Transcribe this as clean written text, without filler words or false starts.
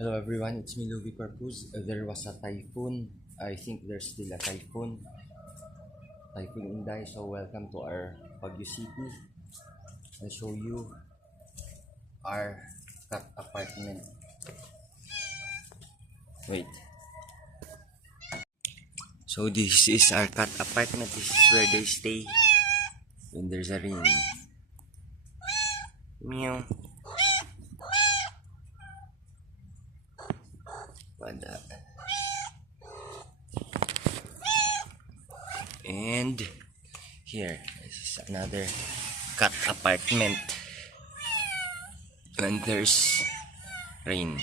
Hello everyone, it's me Louie Corpus. There was a typhoon. I think there's still a typhoon. Typhoon Inday. So welcome to our Baguio City. I'll show you our cut apartment. Wait. So this is our cut apartment. This is where they stay when there's a rain. Meow. And here, this is another cut apartment when there's rain.